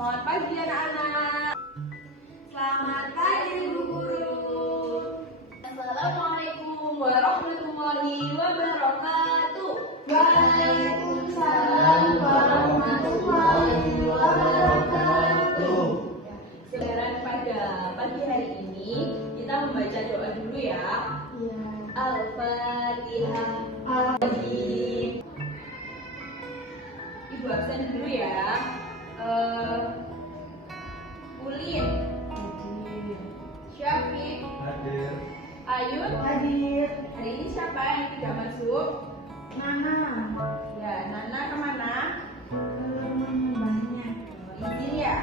Selamat pagi anak-anak. Selamat pagi ibu guru. Assalamualaikum warahmatullahi wabarakatuh. Waalaikumsalam warahmatullahi wabarakatuh. Saudara, pada pagi hari ini kita membaca doa dulu ya. Al-Fatihah. Ibu absen dulu ya. Ulin, Syafiq, Hadir. Ayun, Hadir. Hari ini siapa yang tidak masuk? Nana. Ya, Nana kemana? Banyak. Izin ya.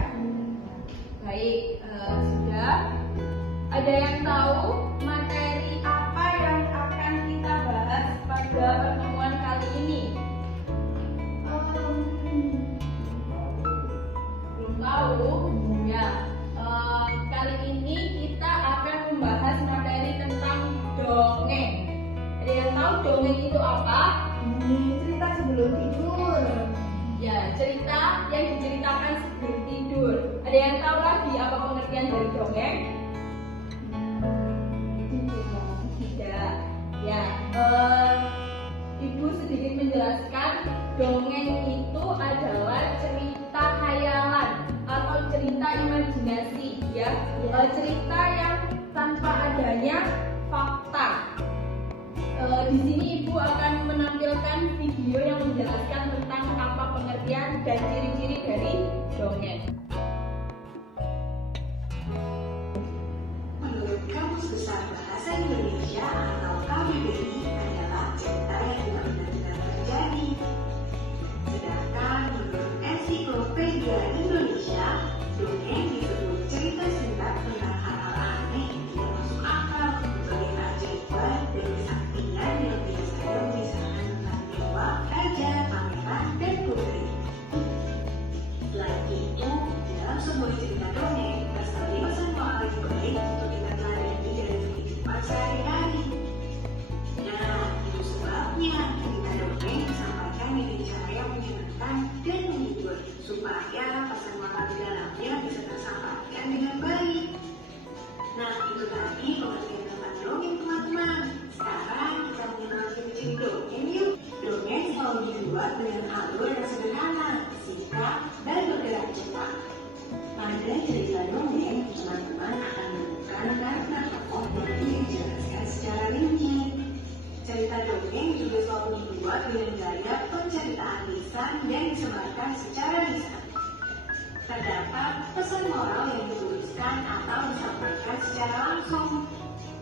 Baik, sudah. Ada yang tahu materi apa yang akan kita bahas pada pertemuan kali ini? Belum tahu? Ya. Kali ini kita akan membahas materi tentang dongeng. Ada yang tahu dongeng itu apa? Ini cerita sebelum tidur. Ya, cerita yang diceritakan sebelum tidur. Ada yang tahu lagi apa pengertian dari dongeng? Tidak. Ya, Ibu sedikit menjelaskan dongeng itu adalah cerita khayalan atau cerita imajinasi, ya. Cerita yang tanpa adanya fakta. Di sini Ibu akan menampilkan video yang menjelaskan tentang apa pengertian dan ciri-ciri dari dongeng. Menurut Kamus Besar Bahasa Indonesia atau KBBI adalah cerita yang tidak benar-benar terjadi. Sedangkan menurut Ensiklopedia Indonesia, dongeng disebut cerita-cerita tentang hal-hal aneh yang tidak masuk akal, sebagai keajaiban dan kesaktian yang biasanya mengisahkan tentang dewa, raja, pangeran, dan putri. Selain itu, dalam sebuah cerita dongeng terselip pesan moral yang baik untuk kita teladani dalam kehidupan sehari-hari. Nah, itu sebabnya cerita dongeng disampaikan dengan cara yang menyenangkan dan menghibur, supaya pesan moral di dalamnya bisa tersampaikan dengan baik. Nah, itu tadi pengertian tentang dongeng, teman-teman. Sekarang kita mengenal ciri-ciri dongeng yuk. Dongeng selalu dibuat dengan alur yang sederhana, singkat, dan bergerak cepat. Pada cerita dongeng, teman-teman akan menemukan karakter tokoh yang dijelaskan secara rinci. Cerita dongeng juga selalu dibuat dengan gaya penceritaan lisan yang disebarkan secara lisan. Terdapat pesan moral yang dituliskan atau disampaikan secara langsung.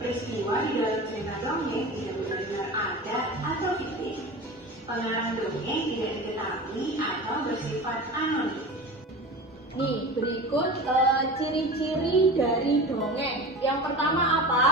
Peristiwa di dalam cerita dongeng tidak benar-benar ada atau fiktif. Pengarang dongeng tidak diketahui atau bersifat anonim. Nih, berikut ciri-ciri dari dongeng. Yang pertama apa?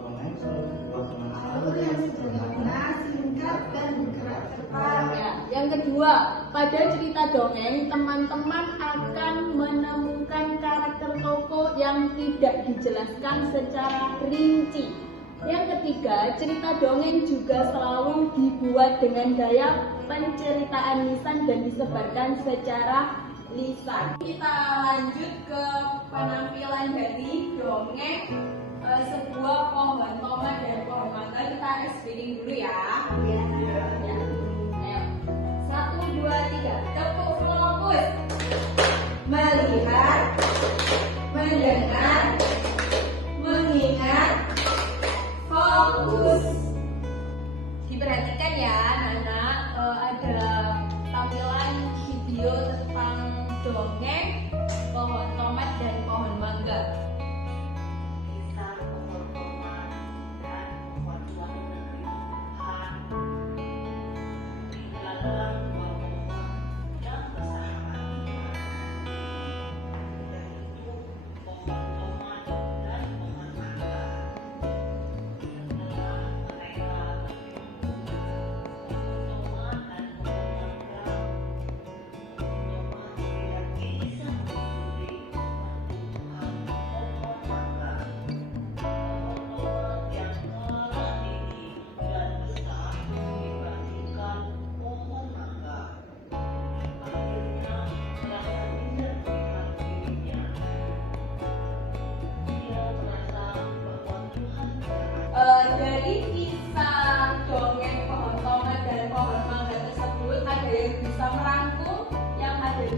Dongeng selalu dibuat dengan Alur yang sederhana, singkat, dan bergerak cepat. Ya, yang kedua, pada cerita dongeng, teman-teman akan menemukan karakter tokoh yang tidak dijelaskan secara rinci. Yang ketiga, cerita dongeng juga selalu dibuat dengan gaya penceritaan lisan dan disebarkan secara lisan. Kita lanjut ke penampilan dari dongeng sebuah pohon tomat dan pohon mangga. Kita explaining dulu ya. Ya. Ayo. 1, 2, 3. Tepuk fokus. Melihat, mendengar, mengingat, fokus. Diperhatikan ya, Nana, ada tampilan video tentang dongeng pohon tomat dan pohon mangga. Kisah pohon tomat dan pohon buah negeri Tuhan. Inilah dua pohon yang bersahabat. Yaitu pohon tomat dan pohon mangga. Setelah mereka bertumbuh, pohon tomat dan pohon mangga memiliki kisah sendiri. Tuhan pohon mangga. Pohon tomat yang telah tinggi dan besar dibandingkan pohon mangga.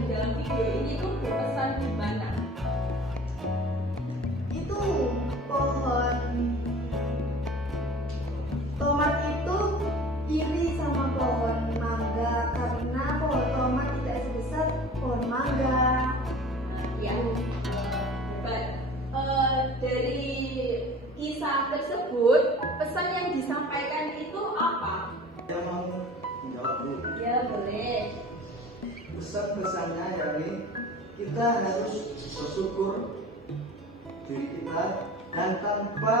dalam video ini tuh berpesan gimana? Itu pohon tomat itu iri sama pohon mangga karena pohon tomat tidak sebesar pohon mangga. Ya, dari kisah tersebut pesan yang disampaikan itu apa? Yang mau menjawab dulu. Ya boleh. Pesan-pesannya yakni kita harus bersyukur diri kita dan tanpa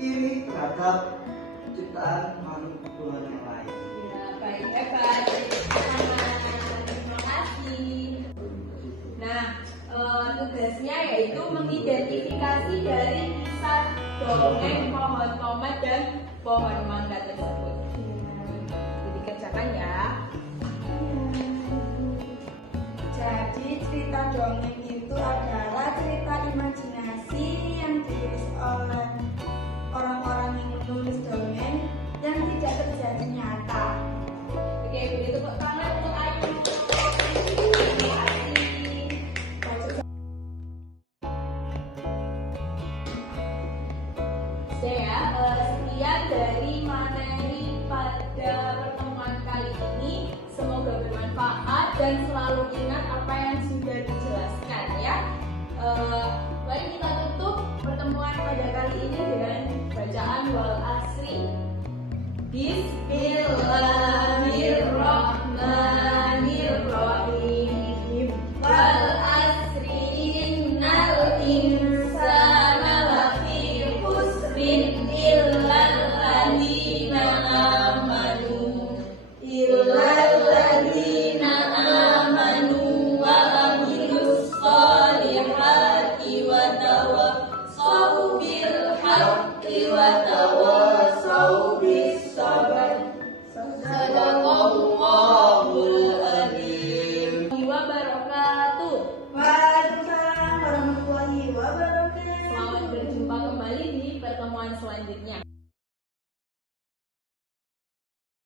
iri terhadap ciptaan makhluk Tuhan yang lain. Ya, baik, hebat. Terima kasih. Nah, tugasnya yaitu mengidentifikasi dari kisah dongeng pohon tomat dan pohon mangga tersebut. Jadi kerjakan ya. Jadi cerita dongeng itu adalah cerita imajinasi yang ditulis oleh orang-orang yang menulis dongeng yang tidak terjadi nyata. Oke, begitu tepuk tangan untuk Ayu. Sekian dari materi pada pertemuan kali ini. Semoga bermanfaat dan selalu ingat apa yang sudah dijelaskan ya. Mari kita tutup pertemuan pada kali ini dengan bacaan wal asri. Bismillah.